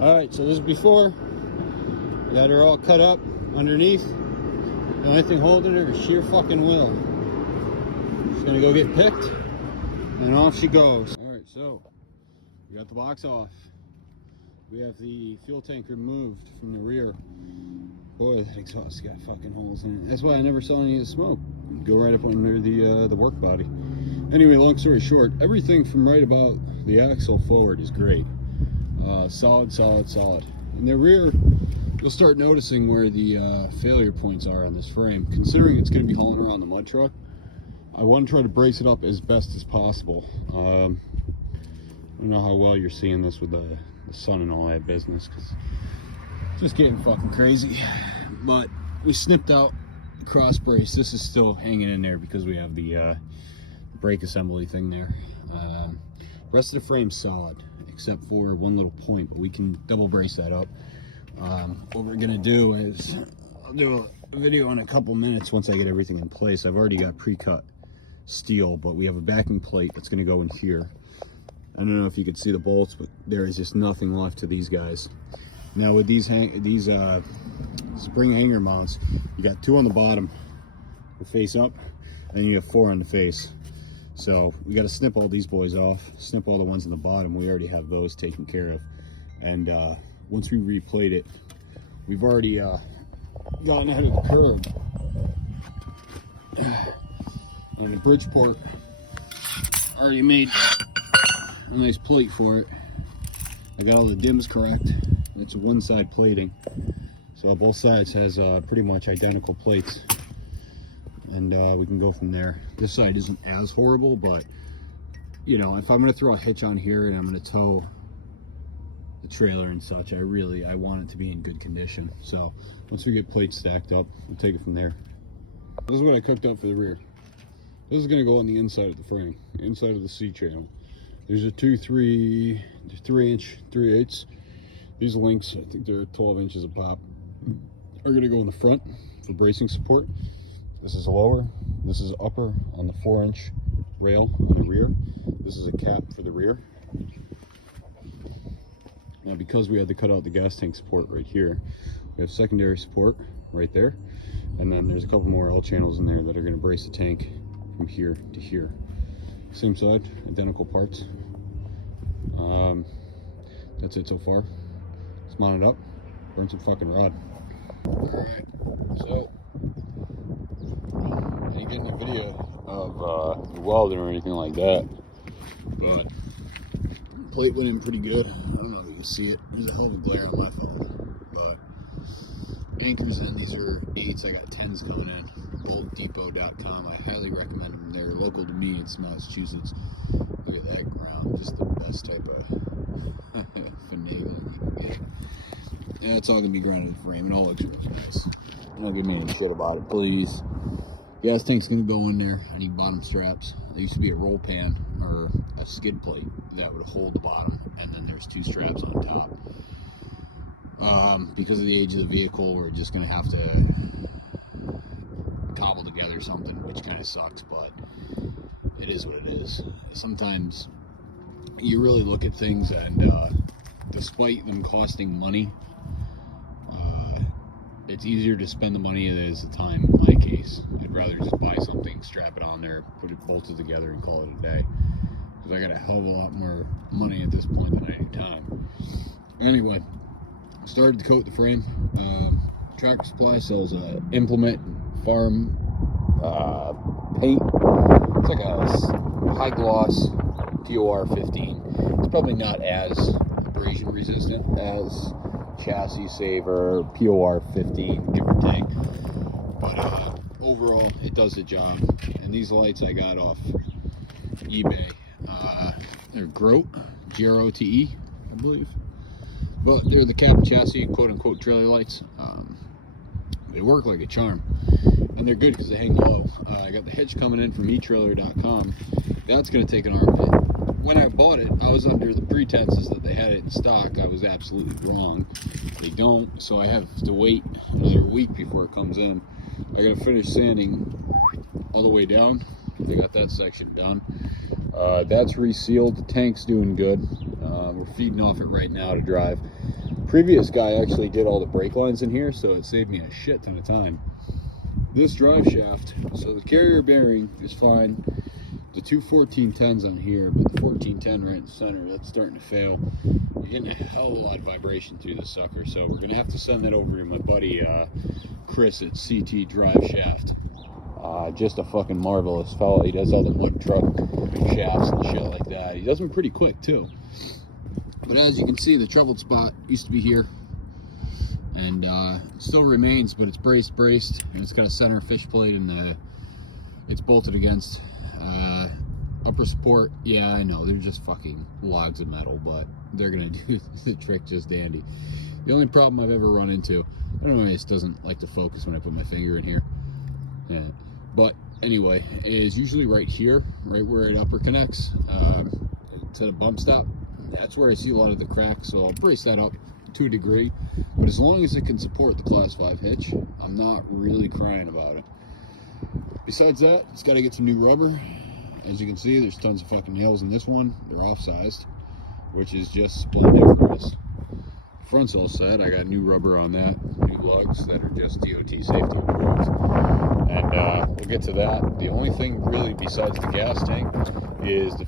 Alright, so this is before. Got her all cut up underneath. The only thing holding her is sheer fucking will. She's gonna go get picked, and off she goes. Alright, so we got the box off. We have the fuel tank removed from the rear. Boy, that exhaust got fucking holes in it. That's why I never saw any of the smoke. Go right up under the work body. Anyway, long story short, everything from right about the axle forward is great. Solid. In the rear, you'll start noticing where the failure points are on this frame. Considering it's going to be hauling around the mud truck, I want to try to brace it up as best as possible. I don't know how well you're seeing this with the sun and all that business, because it's just getting fucking crazy. But we snipped out the cross brace. This is still hanging in there because we have the brake assembly thing there. Rest of the frame's solid except for one little point, but we can double brace that up. What we're gonna do is I'll do a video in a couple minutes once I get everything in place. I've already got pre-cut steel, but we have a backing plate that's gonna go in here. I don't know if you can see the bolts, but there is just nothing left to these guys. Now with these spring hanger mounts, you got 2 on the bottom, the face up, and you have 4 on the face. So we got to snip all these boys off, snip all the ones on the bottom. We already have those taken care of. And once we replate it, we've already gotten ahead of the curve. And the Bridgeport already made a nice plate for it. I got all the dims correct. It's a one-side plating, so both sides has pretty much identical plates, and we can go from there. This side isn't as horrible, but you know, if I'm going to throw a hitch on here and I'm going to tow the trailer and such, I want it to be in good condition. So once we get plates stacked up, we'll take it from there. This is what I cooked up for the rear. This is going to go on the inside of the frame, inside of the C channel. There's a 3 inch 3/8. These links, I think they're 12 inches a pop, are going to go in the front for bracing support. This is lower, this is upper on the 4-inch rail on the rear. This is a cap for the rear. Now because we had to cut out the gas tank support right here, we have secondary support right there. And then there's a couple more L channels in there that are going to brace the tank from here to here. Same side, identical parts. That's it so far. Let's mount it up, burn some fucking rod. Alright, so I ain't getting a video of the welding or anything like that, but the plate went in pretty good. I don't know if you can see it. There's a hell of a glare on my phone, but anchors in. These are 8s. I got 10s coming in. BoltDepot.com. I highly recommend them. They're local to me. It's Massachusetts. Look at that ground. Just the best type of finagling you can get. Yeah, it's all gonna be grounded in the frame. It all looks really nice. I'm not giving you any shit about it, please. Gas tank's gonna go in there. I need bottom straps. There used to be a roll pan or a skid plate that would hold the bottom, and then there's 2 straps on top. Because of the age of the vehicle, we're just gonna have to cobble together something, which kind of sucks, but it is what it is. Sometimes you really look at things, and despite them costing money, it's easier to spend the money than it is the time. In my case, I'd rather just buy something, strap it on there, put it bolted together, and call it a day. Because I got a hell of a lot more money at this point than I do time. Anyway, started to coat the frame. Tractor Supply sells implement farm paint. It's like a high gloss POR 15. It's probably not as abrasion resistant as Chassis Saver POR 15, give or take, but overall it does the job. And these lights I got off eBay. They're Grote, G-R-O-T-E, I believe, but they're the cab and chassis quote-unquote trailer lights. They work like a charm, and they're good because they hang low. I got the hitch coming in from eTrailer.com. That's going to take an armpit. When I bought it, I was under the pretenses that they had it in stock. I was absolutely wrong. They don't, so I have to wait another week before it comes in. I got to finish sanding all the way down. They got that section done. That's resealed. The tank's doing good. We're feeding off it right now to drive. previous guy actually did all the brake lines in here, so it saved me a shit ton of time. This drive shaft, so the carrier bearing is fine. The two 1410s on here, but the 1410 right in the center, that's starting to fail. You're getting a hell of a lot of vibration through this sucker, so we're gonna have to send that over to my buddy Chris at CT Drive Shaft. Just a fucking marvelous fella. He does all the mud truck shafts and shit like that. He does them pretty quick too. But as you can see, the troubled spot used to be here, and still remains, but it's braced, and it's got a center fish plate, and it's bolted against. Upper support, yeah, I know, they're just fucking logs of metal, but they're gonna do the trick just dandy. The only problem I've ever run into, I don't know, it just doesn't like to focus when I put my finger in here. Yeah, but anyway, is usually right here, right where it upper connects to the bump stop. That's where I see a lot of the cracks, so I'll brace that up to a degree. But as long as it can support the Class 5 hitch, I'm not really crying about it. Besides that, it's got to get some new rubber. As you can see, there's tons of fucking nails in this one. They're off-sized, which is just splendid for this. The front's all set. I got new rubber on that, new lugs that are just DOT safety approved. And we'll get to that. The only thing really besides the gas tank is the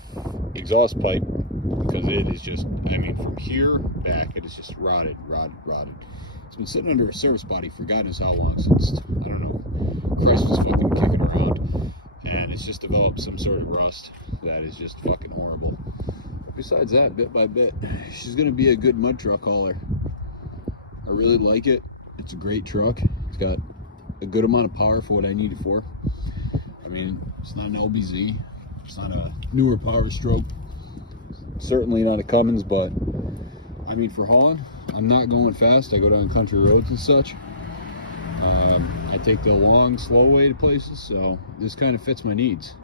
exhaust pipe, because it is just, I mean, from here back, it is just rotted. It's been sitting under a service body for God knows how long, since, I don't know, Christ was fucking kicking around. And it's just developed some sort of rust that is just fucking horrible. But besides that, bit by bit, she's gonna be a good mud truck hauler. I really like it. It's a great truck. It's got a good amount of power for what I need it for. I mean, it's not an LBZ. It's not a newer Power Stroke. Certainly not a Cummins, but I mean, for hauling, I'm not going fast. I go down country roads and such. I take the long, slow way to places, so this kind of fits my needs.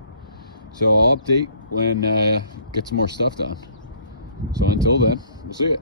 So I'll update when get some more stuff done. So until then, we'll see you.